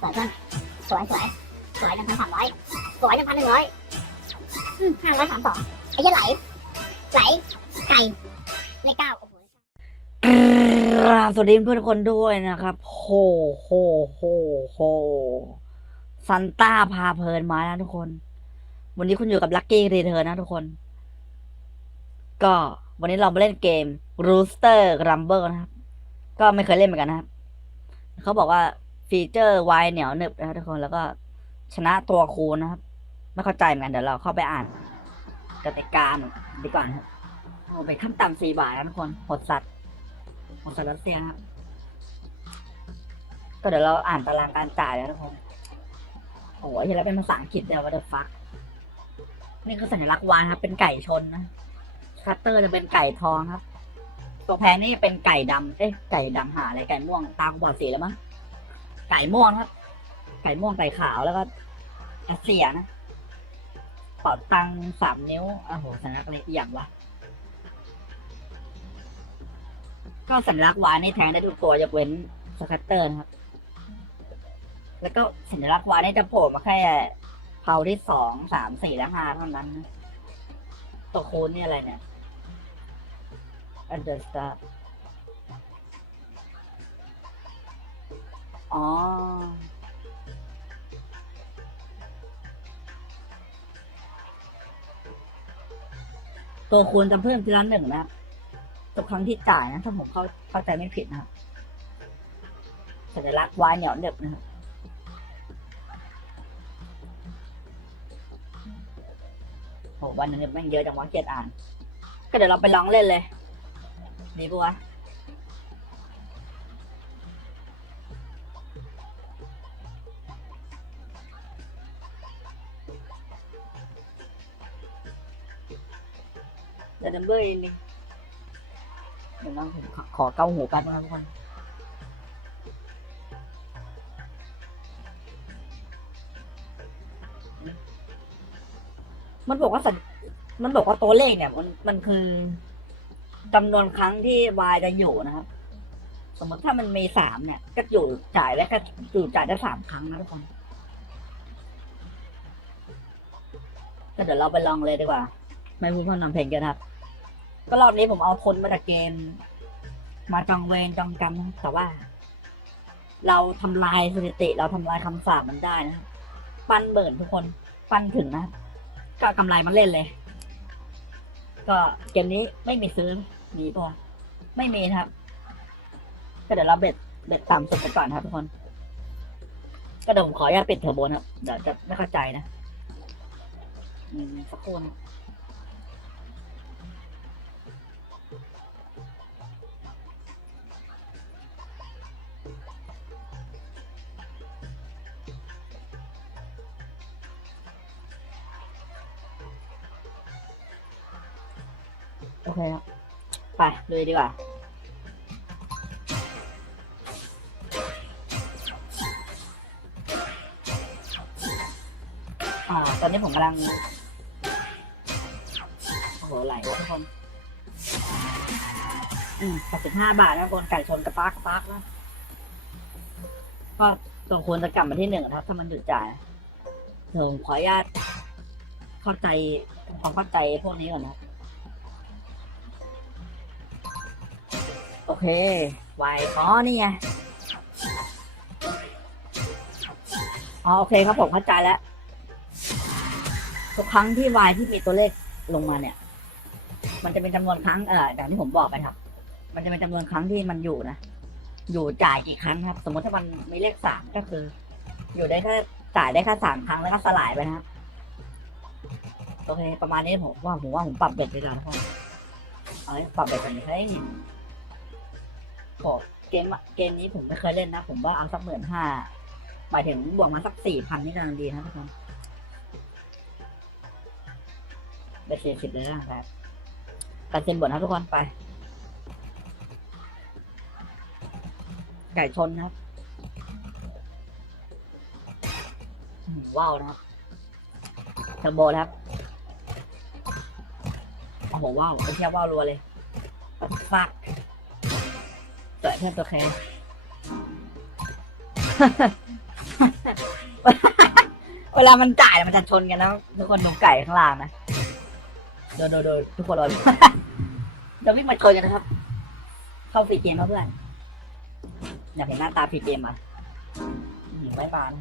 สวยเพื่อนสวยสวยสวยหนึ่งพันสามร้อยสวยหนึ่งพันหนึ่งร้อยห้าร้อยสามสองไอ้เหี้ยไหลไหลไก่เลขเก้าสวัสดีเพื่อนทุกคนด้วยนะครับโหโหโหโหซันต้าพาเพลินมาแล้วทุกคน วันนี้คุณอยู่กับลั c กี้รีเทิร์นะทุกคน ก็วันนี้เรามาเล่นเกม Rooster Rumble นะครับ ก็ไม่เคยเล่นเหมือนกันนะครับ เขาบอกว่า ฟีเจอร์วายเหนียวหนึบนะครับทุกคนแล้วก็ชนะตัวคูณนะครับ ไม่เข้าใจเหมือนกันเดี๋ยวเราเข้าไปอ่านกติกาหน่อยดีกว่านครับโอ้เป็นขั้นต่ำสี่บาทนะทุกคนหดสัตว์ของสารรัสเซียครับ ก็เดี๋ยวเราอ่านตารางการจ่ายแล้วทุกคนโอ้ยแล้วเป็นภาษาอังกฤษเดี๋ยวว่าเดฟักนี่คือสัญลักษณ์วานครับ เป็นไก่ชนนะคัตเตอร์จะเป็นไก่ทองครับ ตัวแพนนี่เป็นไก่ดำเอ๊ะไก่ดำหาอะไรไก่ม่วงตาบอดสีแล้วมั้ง ไก่ม่วงครับ ไก่ม่วงไก่ขาวแล้วก็รัสเซียนะเป่าตังสามนิ้วโอ้โหสัญลักษณ์อะไรอีกอย่างวะก็สัญลักษณ์วานนี่แทงได้ทุกตัวยกเว้นสคัตเตอร์นะครับ แล้วก็สัญลักษณ์วานนี่จะโผล่มาแค่เผาที่สองสามสี่และห้าเท่านั้น ตัวคูณนี่อะไรเนี่ย understar อ๋ อ ตัวคูณจะเพิ่มทีละหนึ่งนะครับทุกครั้งที่จ่ายนะ ถ้าผมเข้าเข้าใจไม่ผิดนะครับสัญลักษณ์วายเหนียวเหน็บนะครับโหวันนึงเนี่ยแม่งเยอะจังวะเกียดอ่าน ก็เดี๋ยวเราไปลองเล่นเลยดีปะวะ เดี๋ยวนัมเบอร์เอีกนิดเดี๋ยวนะผมขอขอเกาหูแป๊บนะครับทุกคนมันบอกว่าสัญมันบอกว่าตัวเลขเนี่ย มันมันคือจำนวนครั้งที่วายจะอยู่นะครับ สมมติถ้ามันมีสามเนี่ย ก็อยู่จ่ายได้แค่อยู่จ่ายได้สามครั้งนะทุกคนก็เดี๋ยวเราไปลองเลยดีกว่า ไม่พูดพร่ำนำเพลงกันครับ ก็รอบนี้ผมเอาคนมาจากเกม มาจองเวรจองกรรมแต่ว่า เราทำลายสถิติ เราทำลายคำสาปมันได้นะครับปั้นเบิร์นทุกคน ปั้นถึงนะ ก็กำไรมาเล่นเลย ก็เกมนี้ไม่มีซื้อมีปะไม่มีครับ ก็เดี๋ยวเราเบ็ดเบ็ดต่ำสุดไปก่อนครับทุกคน ก็เดี๋ยวผมขออนุญาตปิดเทอร์โบนะครับเดี๋ยวจะไม่เข้าใจนะสักครู่นะ โอเคครับไปเลยดีกว่า อ่า ตอนนี้ผมกำลัง โอ้โหไหลทุกคน อืมแปดสิบห้าบาทนะคนไก่ชนกระปากกระปากนะก็สมควรจะกลับมาที่หนึ่งนะครับ ถ้ามันหยุดจ่ายเดี๋ยวผมขออนุญาตเข้าใจความเข้าใจพวกนี้ก่อนนะ เควายอ๋อนี่ไงอ๋อโอเคครับผมเข้าใจแล้ว ทุกครั้งที่วายที่มีตัวเลขลงมาเนี่ย มันจะเป็นจำนวนครั้งเอออย่างที่ผมบอกไปครับ มันจะเป็นจำนวนครั้งที่มันอยู่นะ อยู่จ่ายกี่ครั้งครับ สมมติถ้ามันมีเลขสามก็คือ อยู่ได้แค่จ่ายได้แค่สามครั้งแล้วก็สลายไปนะครับโอเคประมาณนี้ผมว่าผมว่าผมปรับเบ็ดไปแล้วทุกคนเอาให้ปรับเบ็ดแบบนี้ให้โอ้เกมเกมนี้ผมไม่เคยเล่นนะ ผมว่าเอาสักหมื่นห้าหมายถึงบวกมาสักสี่พันนี่กำลังดีนะทุกคนได้สี่สิบเลยนะครับตัดเส้นบนครับทุกคนไป ไก่ชนครับว้าวนะครับเทอร์โบนะครับโอ้โหว้าวเป็นเทียบว้าวรัวเลย เกิดเพื่อนตัวแคร์เวลามันจ่ายมันจะชนกันนะทุกคนดูไก่ข้างล่างนะดูดูดูทุกคนรอดูเดี๋ยววิ่งมาชนกันนะครับ เข้าฟรีเกมแล้วเพื่อนอยากเห็นหน้าตาฟรีเกมอะอืมไม่บาน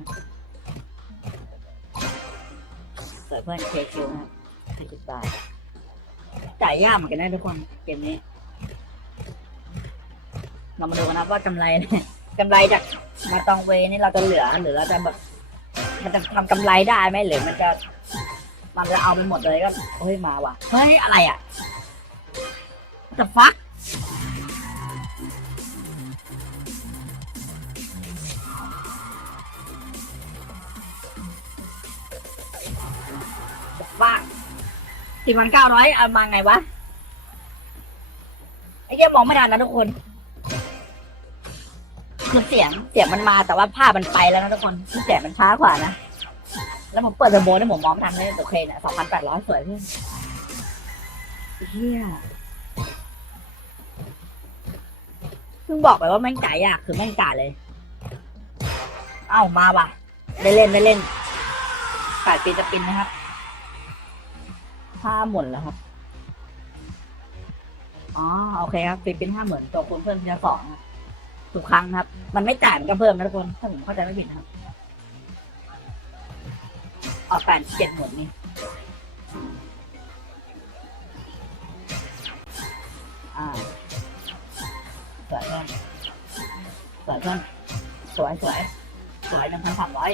เสิร์ฟเพื่อนเคคิวนะครับห้าสิบบาทจ่ายยากเหมือนกันนะทุกคนเกมนี้ เรามาดูกันนะว่ากำไรเนี่ยกำไรจากมาตองเวนี่เราจะเหลือหรือเราจะแบบมันจะทำกำไรได้ไหมหรือมันจะ มันจะเอาไปหมดเลยก็เฮ้ยมาว่ะเฮ้ยอะไรอะจะฟักฟักสี่พันเก้าร้อยเอามาไงวะไอ้เหี้ยมองไม่ทันนะทุกคน คือเสียงเสียงมันมาแต่ว่าภาพมันไปแล้วนะทุกคนคือเสียงมันช้ากว่านะ แล้วผมเปิดเทอร์โบเนี่ผมมองไม่ทันเลยโอเคเนี่ยสองพันแปดร้อยสวยเพื่อนเฮียเพิ่งบอกไปว่าแม่งจ่ายยากคือแม่งจ่ายเลย เอ้ามาว่ะ ได้เล่นได้เล่นแปดปีจะปินนะครับห้าหมื่นแล้วครับ อ๋อ โอเคครับปีป็นห้าหมื่นตัวคูณเพิ่มทีละสองครับ ทุกครั้งครับ มันไม่จ่ายมันก็เพิ่มนะทุกคน ถ้าผมเข้าใจไม่ผิดครับ ออกแปดเจ็ดหมดนี่อ่าสวยเพื่อนสวยเพื่อนสวยสวยสวยหนึ่งพันสามร้อย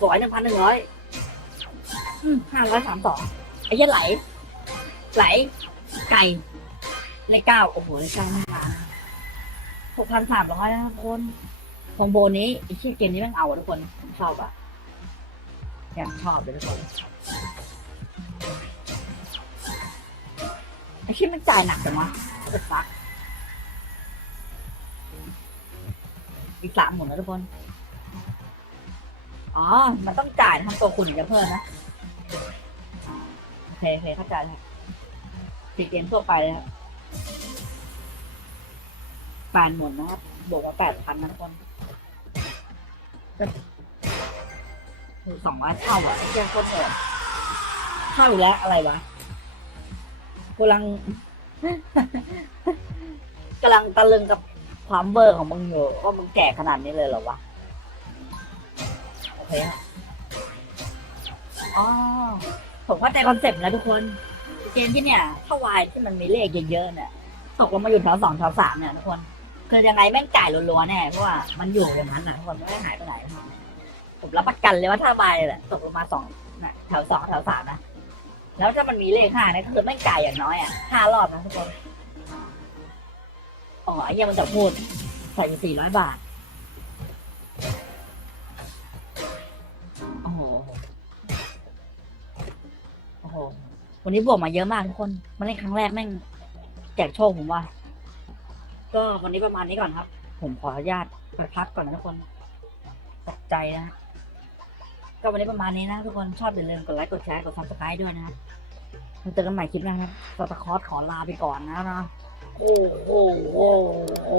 สวยหนึ่งพันหนึ่งร้อยห้าร้อยสามสองไอ้เหี้ยไหล ไหล ไก่เลขเก้าโอ้โหเลขเก้าไม่มา หกพันสามร้อยนะครับทุกคนคอมโบนี้ไอ้ชื่อเกมนี้แม่งเอาอะทุกคนผมชอบอะแกชอบเลยทุกคนไอ้ที่มันจ่ายหนักจังวะจะฟักอีกสามหมุนแล้วทุกคน อ๋อ มันต้องจ่ายทำตัวคุณจะเพิ่มนะ โอเคโอเคเข้าใจแล้วตีเกมทั่วไปเลยครับ แปดหมุนะครับบวกมาแปดพันนะคนสองร้อยเท่าอะแก้โคตรโหดเท่าอีกแล้วอะไรวะกำลังกำลังตะลึงกับความเบอร์ของมึงอยู่ว่ามึงแก่ขนาดนี้เลยเหรอวะโอเคครับอ๋อผมเข้าใจคอนเซ็ปต์แล้วทุกคน เกมที่เนี่ย ถ้าวายที่มันมีเลขเยอะๆเนี่ย ตกลงมาอยู่แถวสองแถวสามเนี่ยทุกคน คือยังไงแม่งจ่ายรัวๆแน่เพราะว่ามันอยู่อย่างนั้นนะทุกคนไม่ได้หายไปไหนนะครับผมรับประกันเลยว่าถ้าใบแหละตกลงมาสองนะแถวสองแถวสามนะแล้วถ้ามันมีเลขห้าเนี่ยคือไม่จ่ายอย่างน้อยอะห้ารอบนะทุกคนอ๋อไอ้เหี้ยังมันจะพูดใส่สี่ร้อยบาทโอ้โหโอ้โหวันนี้บวกมาเยอะมากทุกคนมาเล่นครั้งแรกแม่งแจกโชคผมว่า ก็วันนี้ประมาณนี้ก่อนครับ ผมขออนุญาตไปพักก่อนนะทุกคน ตกใจนะฮะก็วันนี้ประมาณนี้นะทุกคนชอบอย่าลืมกดไลค์กดแชร์กดซับสไครต์ด้วยนะครับเจอกันใหม่คลิปหน้าครับสตาร์คอร์สขอลาไปก่อนนะนะโอ้โหโอ้โห